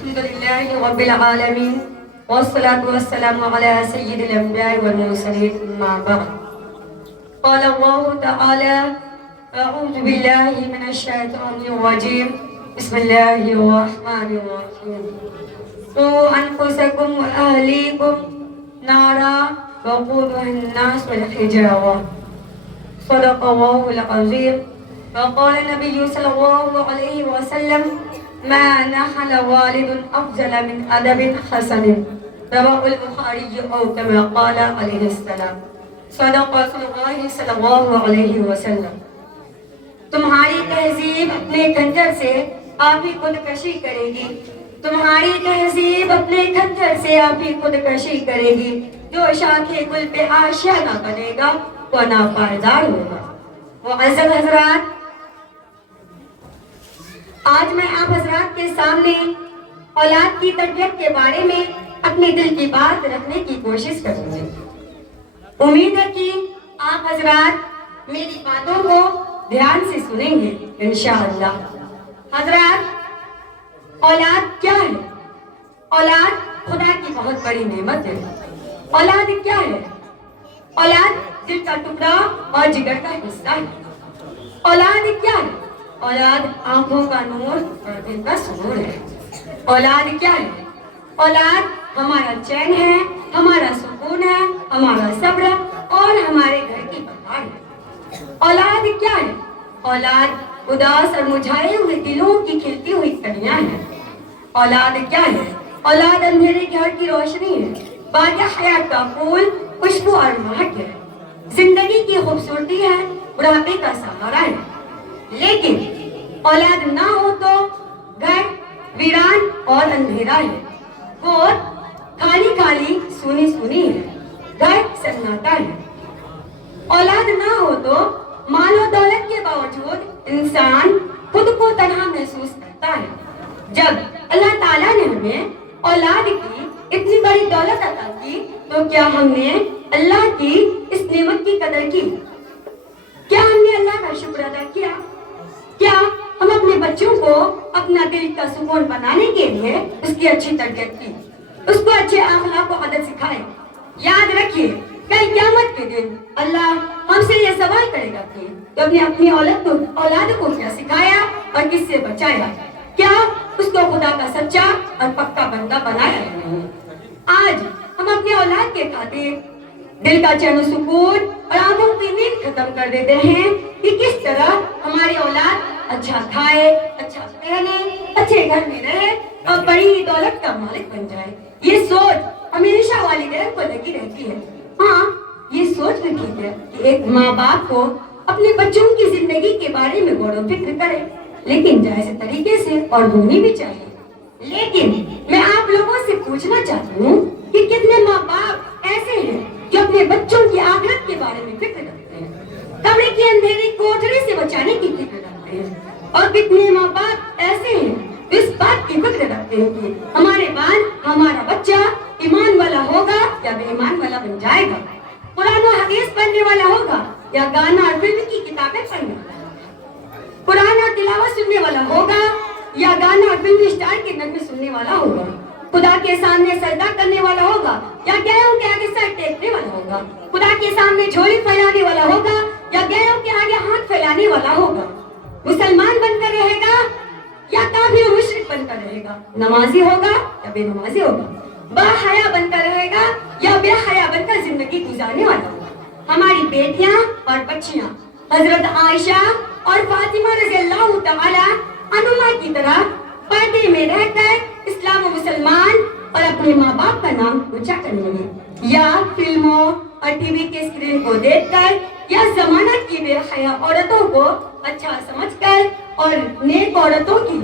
الحمد لله رب العالمين والصلاة والسلام على سيد الأنبياء والمرسلين أما بعد. قال الله تعالى: أعوذ بالله من الشيطان الرجيم بسم الله الرحمن الرحيم. قوا أنفسكم وأهليكم نارا وقودها الناس والحجارة. صدق الله العظيم. وقال النبي صلى الله عليه وسلم: ما نحل والد أفضل من أدب حسن. رواه البخاري أو كما قال عليه السلام. صدق رسول الله صلی اللہ علیہ وسلم. تمہاری تہذیب اپنے خنجر سے آپ ہی خودکشی کرے گی. تمہاری تہذیب اپنے خنجر سے آپ ہی خودکشی کرے گی. جو شاخ گل پہ آشیا نہ بنے گا وہ ناپائیدار ہوگا. معزز حضرات، آج میں آپ حضرات کے سامنے اولاد کی تربیت کے بارے میں اپنے دل کی بات رکھنے کی کوشش کروں گی. امید ہے کہ آپ حضرات میری باتوں کو دھیان سے سنیں گے انشاءاللہ. حضرات، اولاد کیا ہے؟ اولاد خدا کی بہت بڑی نعمت ہے. اولاد کیا ہے؟ اولاد دل کا ٹکڑا اور جگر کا حصہ ہے. اولاد کیا ہے؟ اولاد آنکھوں کا نور اور دل کا سرور ہے. اولاد کیا ہے؟ اولاد ہمارا چین ہے، ہمارا سکون ہے، ہمارا صبر اور ہمارے گھر کی بہار ہے. اولاد کیا ہے؟ اولاد اداس اور مجھائے ہوئے دلوں کی کھلتی ہوئی کلیاں ہیں. اولاد کیا ہے؟ اولاد اندھیرے گھر کی روشنی ہے، باغ حیات کا پھول، خوشبو اور مہک ہے. زندگی کی خوبصورتی ہے، بڑھاپے کا سہارا ہے. لیکن اولاد نہ ہو تو گھر ویران اور اندھیرا ہے. گود خالی خالی سونی سونی ہے، گھر سناٹا ہے. اولاد نہ ہو تو مال و دولت کے باوجود انسان خود کو تنہا محسوس کرتا ہے. جب اللہ تعالیٰ نے ہمیں اولاد کی اتنی بڑی دولت عطا کی تو کیا ہم نے اللہ کی اس نعمت کی قدر کی؟ کیا ہم نے اللہ کا شکر ادا کیا؟ کیا ہم اپنے بچوں کو اپنا دل کا سکون بنانے کے لیے اس کی اچھی تربیت کی، اس کو اچھے اخلاق و عادت سکھائے؟ یاد رکھیے، کل قیامت کے دن اللہ ہم سے یہ سوال کرے گا کہ تو اپنی اولاد کو کیا سکھایا اور کس سے بچایا؟ کیا اس کو خدا کا سچا اور پکا بندہ بنایا یا نہیں؟ آج ہم اپنے اولاد کے خاطر دل کا چین و سکون اور آنکھوں کی نیند ختم کر دیتے ہیں کہ کس طرح ہماری اولاد اچھا کھائے، اچھا پہنے، اچھے گھر میں رہے اور بڑی دولت کا مالک بن جائے. یہ سوچ ہمیشہ والدین کو لگی رہتی ہے. ہاں، یہ سوچ بھی ٹھیک ہے کہ ایک ماں باپ کو اپنے بچوں کی زندگی کے بارے میں غور و فکر کرے، لیکن جائز طریقے سے اور ہونی بھی چاہیے. لیکن میں آپ لوگوں سے پوچھنا چاہتی ہوں کہ کتنے ماں باپ ایسے ہیں جو اپنے بچوں کی آخرت کے بارے میں فکر کرتے ہیں، کمرے کی اندھیری کوٹری سے بچانے کی فکر کرتے ہیں، اور کتنے ماں باپ ایسے ہیں جو اس بات کی فکر رکھتے ہیں کہ ہمارا بچہ ایمان والا ہوگا یا بے ایمان والا بن جائے گا، قرآن و حدیث پڑھنے والا ہوگا یا گانا اور فلم کی کتابیں پڑھنے والا ہوگا، قرآن اور تلاوت سننے والا ہوگا یا گانا اور فلم اسٹار کے نغمے سننے والا ہوگا، خدا کے سامنے سجدہ کرنے والا ہوگا یا گیوں کے آگے سر ٹیکنے والا ہوگا، خدا کے سامنے جھولی پھیلانے والا ہوگا یا گیوں کے آگے ہاتھ پھیلانے والا ہوگا، مسلمان بن کر رہے گا یا کافر و مشرک بن کر رہے گا، نمازی ہوگا یا بے نمازی ہوگا، با حیا بن کر رہے گا یا بے حیا بن کر زندگی گزارنے والا ہوگا. ہماری بیٹیاں اور بچیاں حضرت عائشہ اور فاطمہ رضی اللہ تعالی عنہما کی طرح پردے میں رہ کر اسلام و مسلمان اور اپنے ماں باپ کا نام اونچا کریں گے، یا فلموں اور ٹی وی کے اسکرین کو دیکھ کر یا زمانہ کی بے حیا عورتوں کو اچھا سمجھ کر اور نیک عورتوں کی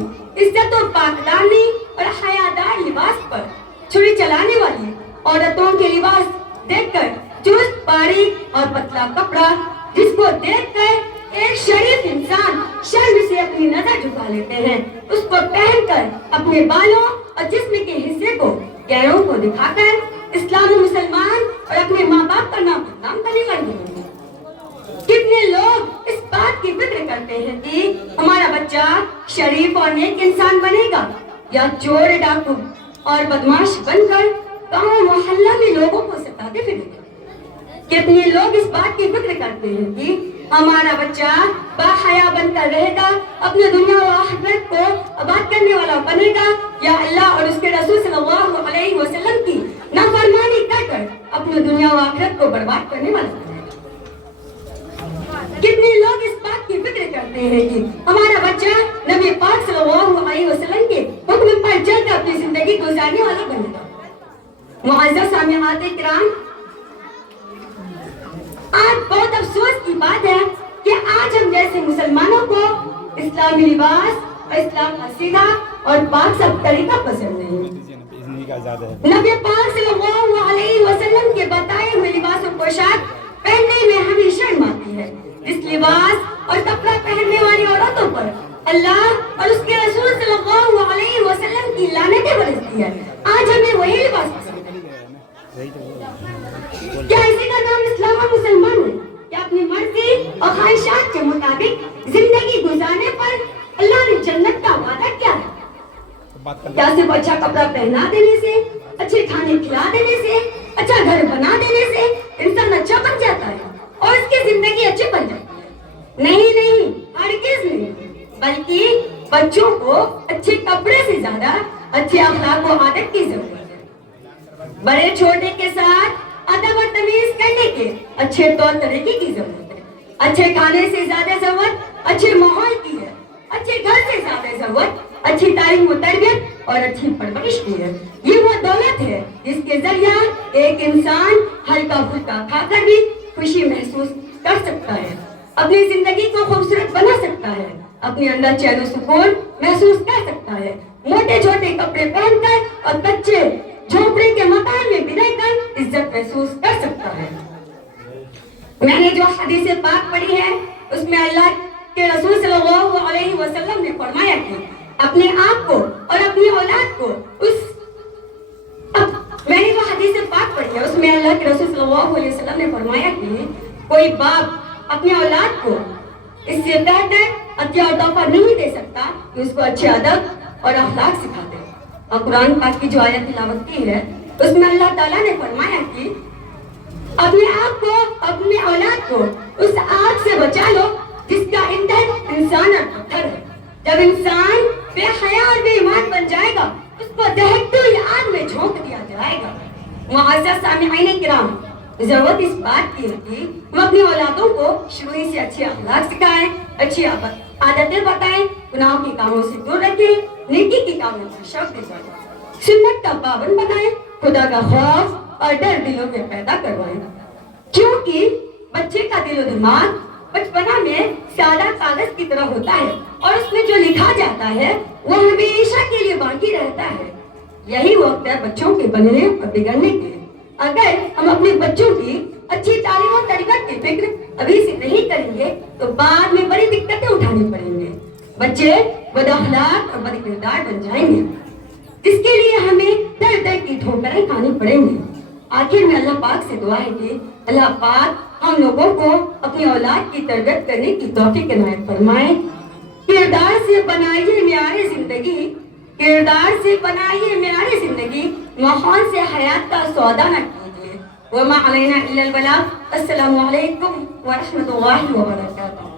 عزت و پاکدامنی اور حیادار لباس پر چھری چلانے والی عورتوں کے لباس دیکھ کر چست باریک اور پتلا کپڑا جس کو دیکھ کر ایک شریف انسان شرم سے اپنی نظر جھکا لیتے ہیں، اس کو پہن کر اپنے بالوں اور جسم کے حصے کو غیروں کو دکھا کر اسلام و مسلمان اور اپنے ماں باپ کا نام بدنام کرنے لگے ہیں. کتنے لوگ اس بات کی فکر کرتے ہیں کہ ہمارا بچہ شریف اور نیک انسان بنے گا، یا چور ڈاکو اور بدماش بن کر گاؤں محلہ میں لوگوں کو ستاتے پھریں؟ کتنے لوگ اس بات کی فکر کرتے ہیں کہ ہمارا بچہ باحیا بن کر رہے گا، اپنے دنیا و آخرت کو آباد کرنے والا بنے گا، یا اللہ اور اس کے رسول صلی اللہ علیہ وسلم کی نافرمانی کر کر اپنے دنیا و آخرت کو برباد کرنے والا بنے گا۔ کتنے لوگ اس بات کی فکر کرتے ہیں کہ ہمارا بچہ نبی پاک صلی اللہ علیہ وسلم کے حکم پر چل کر اپنی زندگی گزارنے والا بنے گا۔ معزز سامعات کرام، آج بہت افسوس کی بات ہے کہ آج ہم جیسے مسلمانوں کو اسلامی لباس اور اسلام کا سیدھا اور پاک سب طریقہ پسند نہیں۔ نبی پاک صلی اللہ علیہ وسلم کے بتائے ہوئے لباس و پوشاک پہننے میں ہمیں شرم آتی ہے۔ اس لباس اور کپڑا پہننے والی عورتوں پر اللہ اور اس کے رسول صلی اللہ علیہ وسلم کی لعنتیں برستی ہے۔ آج ہمیں وہی لباس پسند ہے۔ کیا اسی کا نام اسلام اور مسلمان ہے؟ کیا اپنی مرضی اور خواہشات کے مطابق زندگی گزارنے پر اللہ نے جنت کا وعدہ کیا ہے؟ کیا صرف اچھا کپڑا پہنا دینے سے، اچھے کھانے کھلا دینے سے، اچھا گھر بنا دینے سے انسان اچھا بن جاتا ہے اور اس کی زندگی اچھی بن جاتی ہے؟ نہیں، ہرگز نہیں، بلکہ بچوں کو اچھے کپڑے سے زیادہ اچھے اخلاق و عادت کی ضرورت ہے۔ بڑے چھوٹے کے ساتھ ادب اور تمیز کرنے کے اچھے طور طریقے کی ضرورت ہے۔ اچھے کھانے سے زیادہ ضرورت اچھے ماحول کی ہے۔ اچھے گھر سے زیادہ ضرورت اچھی تعلیم و تربیت اور اچھی پرورش کی ہے۔ یہ وہ دولت ہے جس کے ذریعہ ایک انسان ہلکا پھلکا کھا کر بھی خوشی محسوس کر سکتا ہے، اپنی زندگی کو خوبصورت بنا سکتا ہے، اپنے اندر چین و سکون محسوس کر سکتا ہے، موٹے چھوٹے کپڑے پہن کر اور کچے جھونپڑے کے مکان میں بھی رہ کر عزت محسوس کر سکتا ہے۔ میں نے جو حدیث پاک پڑھی ہے اس میں اللہ کے رسول صلی اللہ علیہ وسلم نے فرمایا کہ اپنے آپ کو اور اپنی اولاد کو میں نے جو حدیث پاک پڑھی ہے اس میں اللہ کے رسول صلی اللہ علیہ وسلم نے فرمایا کہ کوئی باپ اپنے اولاد کو اس سے بہتر عطیہ اور تحفہ نہیں دے سکتا کہ اس کو اچھے ادب اور اخلاق سکھا دے۔ اور قرآن پاک کی جو آیت تلاوت کی ہے اس میں اللہ تعالیٰ نے فرمایا کہ اپنے آپ کو، اپنے اولاد کو اس آگ سے بچا لو جس کا ایندھن انسان اور پتھر ہے۔ جب انسان بے حیا اور بے ایمان بن جائے گا اس کو دہکتی ہوئی آگ میں جھونک دیا جائے گا۔ معزز سامعین کرام، ضرورت اس بات کی ہے کہ ہم اپنی اولادوں کو شروع ہی سے اچھے اخلاق سکھائیں، اچھی عادتیں بتائیں، گناہوں کے کاموں سے دور رکھیں، نیکی کے کاموں سے شوق دلوائیں، سنت کا پابند بنائیں، خدا کا خوف اور ڈر دلوں میں پیدا کروائیں، کیونکہ بچے کا دل و دماغ بچپنا میں سادہ کاغذ کی طرح ہوتا ہے اور اس میں جو لکھا جاتا ہے وہ ہمیشہ کے لیے باقی رہتا ہے۔ یہی وقت ہے بچوں کے بننے اور بگڑنے کے۔ اگر ہم اپنے بچوں کی اچھی تعلیم و تربیت کی فکر ابھی سے نہیں کریں گے تو بعد میں بڑی دقتیں اٹھانی پڑیں گے، بچے بد اخلاق اور بد کردار بن جائیں گے، جس کے لیے ہمیں در در کی ٹھوکریں کھانی پڑیں گی۔ آخر میں اللہ پاک سے دعا ہے کہ اللہ پاک ہم لوگوں کو اپنی اولاد کی تربیت کرنے کی توفیق عنایت فرمائے۔ کردار سے بنائیے معیار زندگی، کردار سے بنائیے معیار زندگی، ماحول سے حیات کا سودا نہ کیجیے۔ وما علینا الا البلاغ۔ السلام علیکم ورحمۃ اللہ وبرکاتہ۔